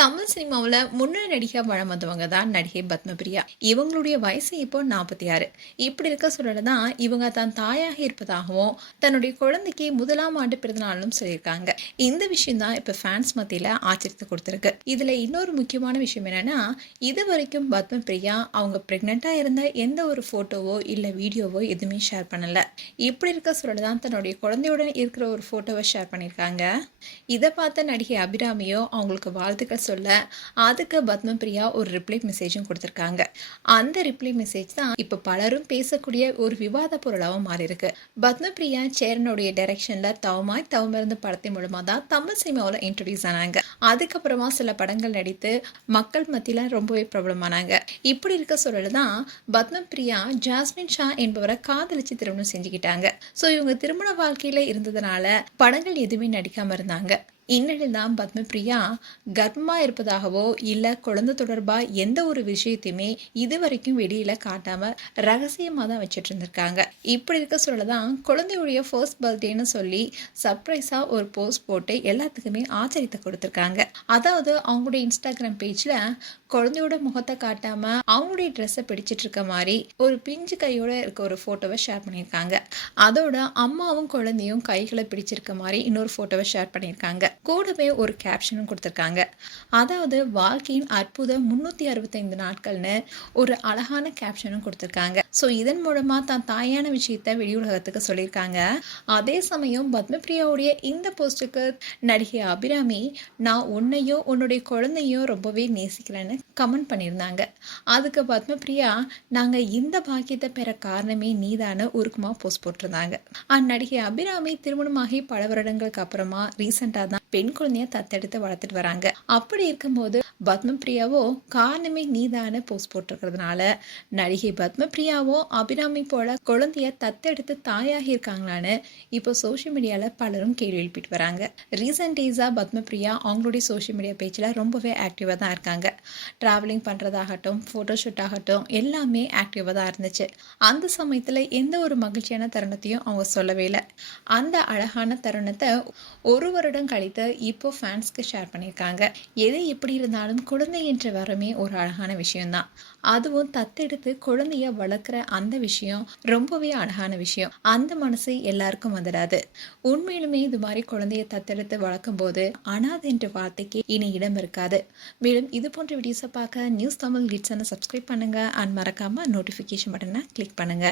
தமிழ் சினிமாவுல முன்னணி நடிகையா வலம் வந்தவங்க தான் நடிகை பத்மபிரியா. இவங்களுடைய வயசு இப்போ 46. இப்படி இருக்க சூழல்ல தான் இவங்க தான் தாயாக இருப்பதாகவும், தன்னுடைய குழந்தைக்கு முதலாம் ஆண்டு பிறந்தநாளும் சொல்லியிருக்காங்க. இந்த விஷயம் தான் இப்ப ஃபேன்ஸ் மத்தியில ஆச்சரியத்தை கொடுத்திருக்கு. இதுல இன்னொரு முக்கியமான விஷயம் என்னன்னா, இதுவரைக்கும் பத்மபிரியா அவங்க பிரெக்னெண்டா இருந்த எந்த ஒரு போட்டோவோ இல்ல வீடியோவோ எதுவுமே ஷேர் பண்ணல. இப்படி இருக்க சூழல்ல தான் தன்னுடைய குழந்தையுடன் இருக்கிற ஒரு போட்டோவை ஷேர் பண்ணியிருக்காங்க. இதை பார்த்த நடிகை அபிராமியோ அவங்களுக்கு வாழ்த்துக்கள் சொல்ல, அதுக்கு பத்மபிரியா ஒரு ரிப்ளை மெசேஜும் கொடுத்திருக்காங்க. அந்த ரிப்ளை மெசேஜ் தான் இப்ப பலரும் பேசக்கூடிய ஒரு விவாத பொருளாகவும் மாறி இருக்கு. பத்மபிரியா சேரனுடைய டைரக்ஷன்ல தவமாய் தவமிருந்து படத்தின் மூலமா தான் தமிழ் சினிமாவில் இன்ட்ரோடியூஸ் ஆனாங்க. அதுக்கப்புறமா சில படங்கள் நடித்து மக்கள் மத்தியில ரொம்பவே பிரபலமானாங்க. இப்படி இருக்க சூழல் தான் பத்மபிரியா ஜாஸ்மின் ஷா என்பவரை காதலிச்சு திருமணம் செஞ்சுக்கிட்டாங்க. ஸோ இவங்க திருமண வாழ்க்கையில இருந்ததுனால படங்கள் எதுவுமே நடிக்காம இருந்தாங்க. இந்நிலையில் தான் பத்மபிரியா கர்ப்பமா இருப்பதாகவோ இல்ல குழந்தை தொடர்பா எந்த ஒரு விஷயத்தையுமே இதுவரைக்கும் வெளியில காட்டாம ரகசியமா தான் வச்சுட்டு இருந்திருக்காங்க. இப்படி இருக்க சொல்லதான் குழந்தையுடைய ஃபர்ஸ்ட் பர்த்டேன்னு சொல்லி சர்ப்ரைஸா ஒரு போஸ்ட் போட்டு எல்லாத்துக்குமே ஆச்சரியத்தை கொடுத்திருக்காங்க. அதாவது அவங்களுடைய இன்ஸ்டாகிராம் பேஜ்ல குழந்தையோட முகத்தை காட்டாம அவங்களுடைய ட்ரெஸ்ஸை பிடிச்சிட்டு இருக்க மாதிரி ஒரு பிஞ்சு கையோட இருக்க ஒரு போட்டோவை ஷேர் பண்ணியிருக்காங்க. அதோட அம்மாவும் குழந்தையும் கைகளை பிடிச்சிருக்க மாதிரி இன்னொரு போட்டோவை ஷேர் பண்ணியிருக்காங்க. கூடவே ஒரு கேப்ஷனும் கொடுத்திருக்காங்க. அதாவது வாழ்க்கையின் அற்புத 365 நாட்கள்னு ஒரு அழகான கேப்ஷனும் கொடுத்திருக்காங்க. ஸோ இதன் மூலமா தான் தாயான விஷயத்த வெளியுலகத்துக்கு சொல்லியிருக்காங்க. அதே சமயம் பத்மபிரியாவுடைய இந்த போஸ்டுக்கு நடிகை அபிராமி, நான் உன்னையோ உன்னுடைய குழந்தையோ ரொம்பவே நேசிக்கிறேன்னு கமெண்ட் பண்ணியிருந்தாங்க. அதுக்கு பத்மபிரியா, நாங்க இந்த பாக்கியத்தை பெற காரணமே நீதான உருக்கமா போஸ்ட் போட்டிருந்தாங்க. அந்நடிகை அபிராமி திருமணமாகி பல வருடங்களுக்கு அப்புறமா ரீசெண்டா தான் பெண் குழந்தைய தத்தெடுத்து வளர்த்துட்டு வராங்க. அப்படி இருக்கும்போது பத்மபிரியாவோ காரணமே நீதான போஸ்ட் போட்டிருக்கிறதுனால நடிகை பத்மபிரியாவோ அபிராமி போல குழந்தைய தத்தெடுத்து தாயாகி இருக்காங்களான்னு இப்போ சோஷியல் மீடியால பலரும் கேள்வி எழுப்பிட்டு வராங்க. ரீசெண்ட் டேஸா பத்மபிரியா அவங்களுடைய சோஷியல் மீடியா பேஜ்ல ரொம்பவே ஆக்டிவா தான் இருக்காங்க. டிராவலிங் பண்றதாகட்டும், போட்டோஷூட் ஆகட்டும், எல்லாமே ஆக்டிவா தான் இருந்துச்சு. அந்த சமயத்துல எந்த ஒரு மகிழ்ச்சியான தருணத்தையும் அவங்க சொல்லவே இல்லை. அந்த அழகான தருணத்தை ஒரு வருடம் கழித்து இப்போ ஃபேன்ஸ்க்கு ஷேர் பண்ணியிருக்காங்க. எது எப்படி இருந்தாலும் குழந்தை என்ற வரமே ஒரு அழகான விஷயம்தான். அதுவும் தத்தெடுத்து குழந்தைய வளர்க்குற அந்த விஷயம் ரொம்பவே அழகான விஷயம். அந்த மனசு எல்லாருக்கும் வந்துடாது. உண்மையிலுமே இது மாதிரி குழந்தைய தத்தெடுத்து வளர்க்கும் போது அனாதை என்ற வார்த்தைக்கு இனி இடம் இருக்காது. மேலும் இது போன்ற வீடியோஸை பார்க்க நியூஸ் தமிழ் கிட்ஸ் சப்ஸ்கிரைப் பண்ணுங்க அண்ட் மறக்காம நோட்டிஃபிகேஷன் பட்டனை கிளிக் பண்ணுங்க.